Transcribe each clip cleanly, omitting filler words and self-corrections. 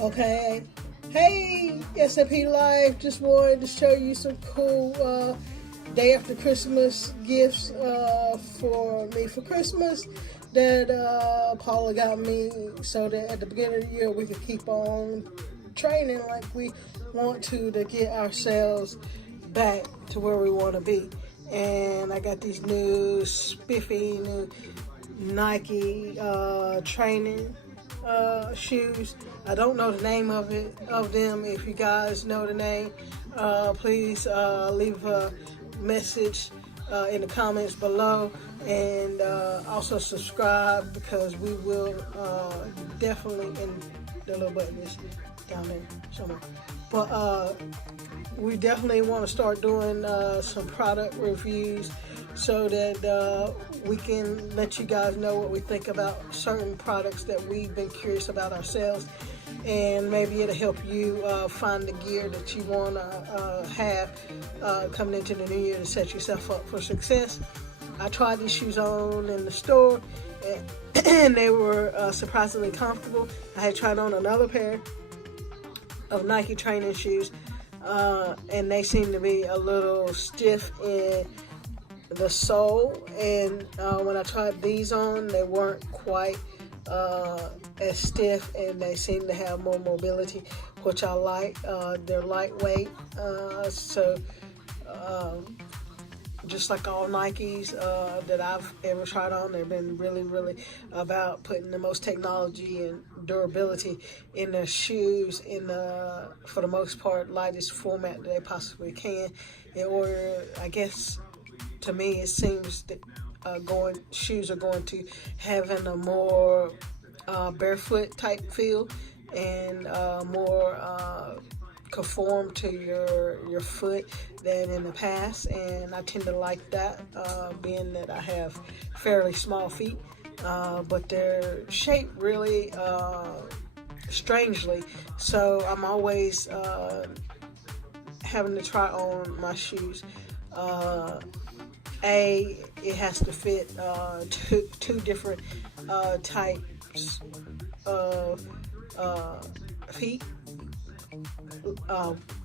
Okay. Hey, S&P Life. Just wanted to show you some cool day after Christmas gifts for me for Christmas that Paula got me so that at the beginning of the year we could keep on training like we want to get ourselves back to where we want to be. And I got these new spiffy new Nike training shoes. I don't know the name of them. If you guys know the name, please leave a message in the comments below, and also subscribe because we will definitely, and the little button is down there somewhere. But we definitely want to start doing some product reviews so that we can let you guys know what we think about certain products that we've been curious about ourselves, and maybe it'll help you find the gear that you want to have coming into the new year to set yourself up for success. I tried these shoes on in the store and they were surprisingly comfortable. I had tried on another pair of Nike training shoes and they seem to be a little stiff in the sole, and when I tried these on, they weren't quite as stiff, and they seem to have more mobility, which I like. They're lightweight, so just like all Nikes that I've ever tried on, they've been really about putting the most technology and durability in their shoes in the, for the most part, lightest format that they possibly can in order, I guess, to me, it seems that shoes are going to having a more barefoot type feel and more conform to your foot than in the past, and I tend to like that, being that I have fairly small feet, but they're shaped really strangely, so I'm always having to try on my shoes. It has to fit two different types of feet.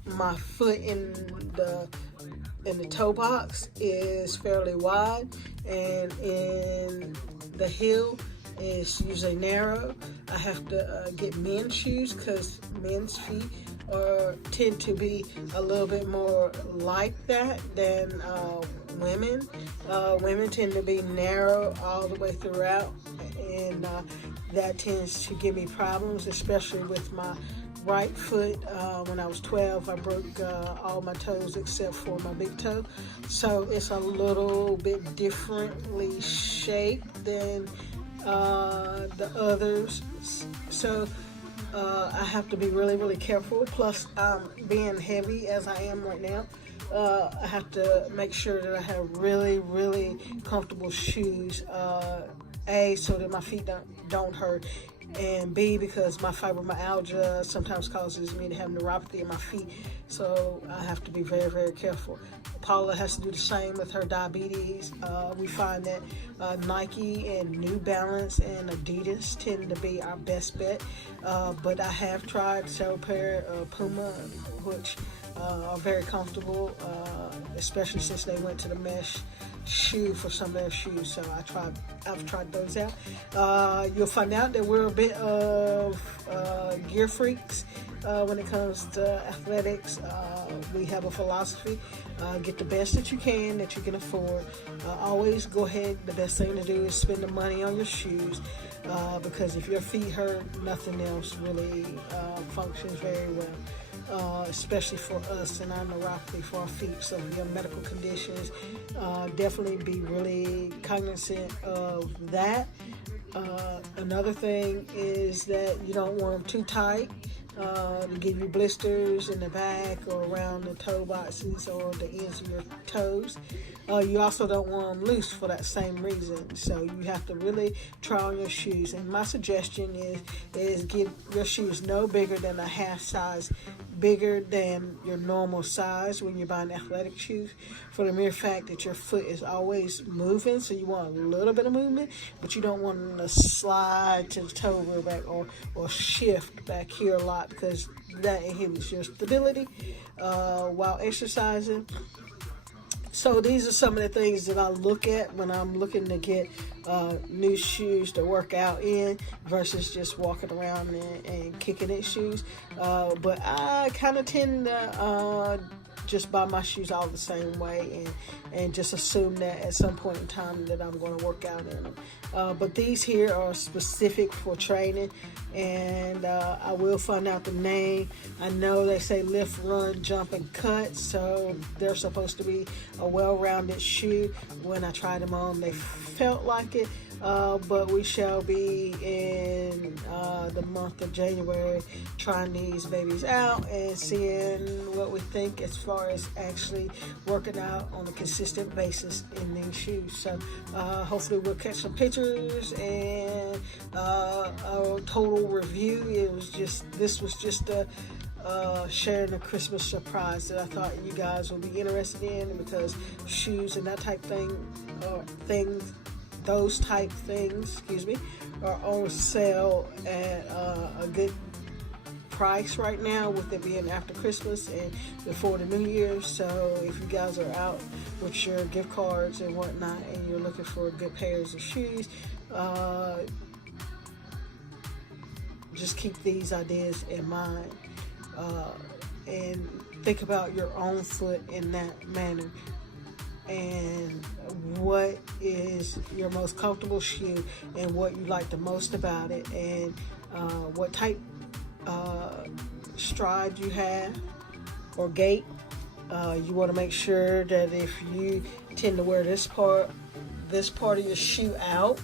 My foot in the toe box is fairly wide, and in the heel is usually narrow. I have to get men's shoes because men's feet tend to be a little bit more like that than women. Women tend to be narrow all the way throughout, and that tends to give me problems, especially with my right foot. When I was 12, I broke all my toes except for my big toe, so it's a little bit differently shaped than the others, so I have to be really careful. Plus, being heavy as I am right now, I have to make sure that I have really comfortable shoes. A, so that my feet don't hurt, and B, because my fibromyalgia sometimes causes me to have neuropathy in my feet, so I have to be very careful. Paula has to do the same with her diabetes. We find that Nike and New Balance and Adidas tend to be our best bet, but I have tried several pair of Puma, which are very comfortable, especially since they went to the mesh shoe for some of their shoes, so I've tried those out. You'll find out that we're a bit of gear freaks when it comes to athletics. We have a philosophy: get the best that you can afford. Always go ahead. The best thing to do is spend the money on your shoes, because if your feet hurt, nothing else really functions very well. Especially for us and our neuropathy for our feet. So if you have medical conditions, definitely be really cognizant of that. Another thing is that you don't want them too tight to give you blisters in the back or around the toe boxes or the ends of your toes. You also don't want them loose for that same reason. So you have to really try on your shoes. And my suggestion is give your shoes no bigger than a half size bigger than your normal size when you're buying athletic shoes, for the mere fact that your foot is always moving, so you want a little bit of movement, but you don't want them to slide to the toe real back, or shift back here a lot, because that inhibits your stability while exercising. So these are some of the things that I look at when I'm looking to get new shoes to work out in versus just walking around and kicking at shoes. But I kind of tend to just buy my shoes all the same way and just assume that at some point in time that I'm going to work out in them. But these here are specific for training, and I will find out the name. I know they say lift, run, jump, and cut, so they're supposed to be a well-rounded shoe. When I tried them on, they felt like it. But we shall be in the month of January trying these babies out and seeing what we think as far as actually working out on a consistent basis in these shoes. So hopefully we'll catch some pictures and a total review. This was just a sharing a Christmas surprise that I thought you guys would be interested in, because shoes and that type those type things, are on sale at a good price right now, with it being after Christmas and before the New Year. So if you guys are out with your gift cards and whatnot and you're looking for good pairs of shoes, just keep these ideas in mind and think about your own foot in that manner, and what is your most comfortable shoe and what you like the most about it, and what type stride you have or gait. You want to make sure that if you tend to wear this part of your shoe out,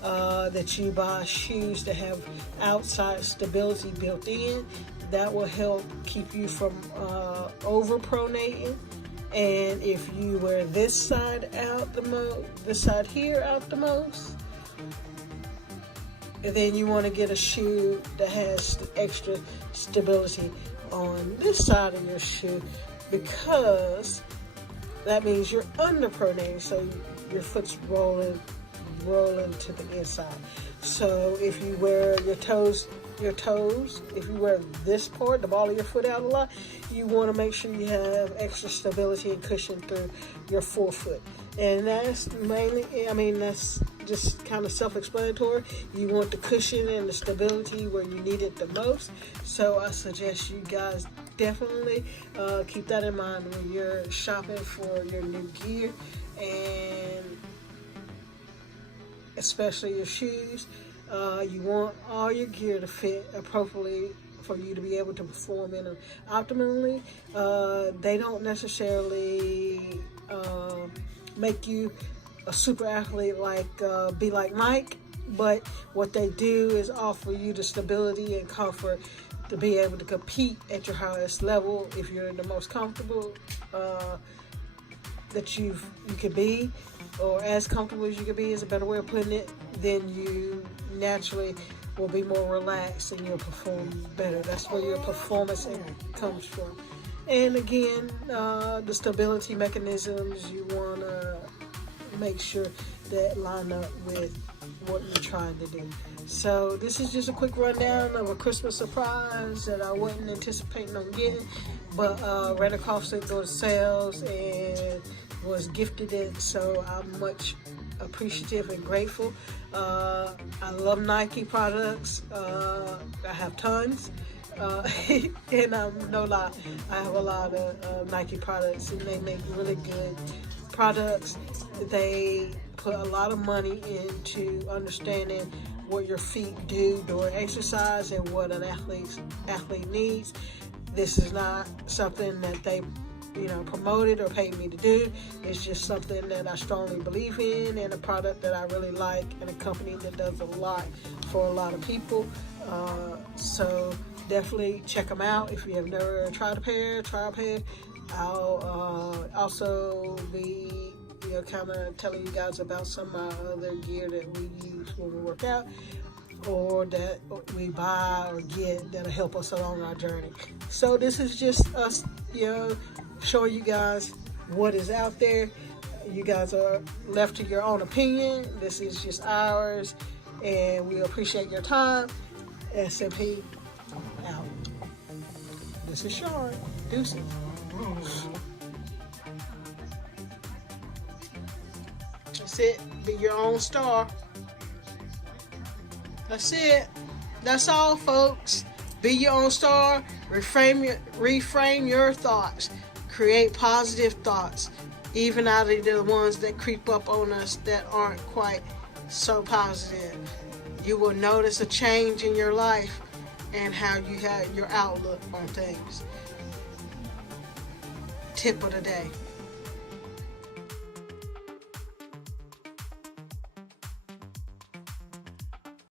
that you buy shoes that have outside stability built in. That will help keep you from over-pronating. And if you wear this side out this side here out the most, and then you want to get a shoe that has extra stability on this side of your shoe, because that means you're underpronating, so your foot's rolling to the inside. So if you wear your toes, if you wear this part, the ball of your foot out a lot, you want to make sure you have extra stability and cushion through your forefoot. And that's that's just kind of self-explanatory. You want the cushion and the stability where you need it the most. So I suggest you guys definitely keep that in mind when you're shopping for your new gear, and especially your shoes. You want all your gear to fit appropriately for you to be able to perform in them optimally. They don't necessarily make you a super athlete be like Mike, but what they do is offer you the stability and comfort to be able to compete at your highest level. If you're the most comfortable that you can be, or as comfortable as you can be is a better way of putting it, then you naturally will be more relaxed and you'll perform better. That's where your performance comes from. And again, the stability mechanisms, you want to make sure that line up with what you're trying to do. So this is just a quick rundown of a Christmas surprise that I wasn't anticipating on getting, but ran across it, go to sales, and was gifted it, so I'm much appreciative and grateful. I love Nike products. I have tons. And I'm no lie, I have a lot of Nike products, and they make really good products. They put a lot of money into understanding what your feet do during exercise and what an athlete needs. This is not something that they promoted or paid me to do. It's just something that I strongly believe in, and a product that I really like, and a company that does a lot for a lot of people. So definitely check them out. If you have never tried a pair, try a pair. I'll also be kind of telling you guys about some of my other gear that we use when we work out. or that we buy or get that'll help us along our journey. So this is just us, showing you guys what is out there. You guys are left to your own opinion. This is just ours, and we appreciate your time. SMP out. This is Sean. Deuces. That's it. Be your own star. That's it. That's all, folks. Be your own star. Reframe your thoughts. Create positive thoughts, even out of the ones that creep up on us that aren't quite so positive. You will notice a change in your life and how you have your outlook on things. Tip of the day.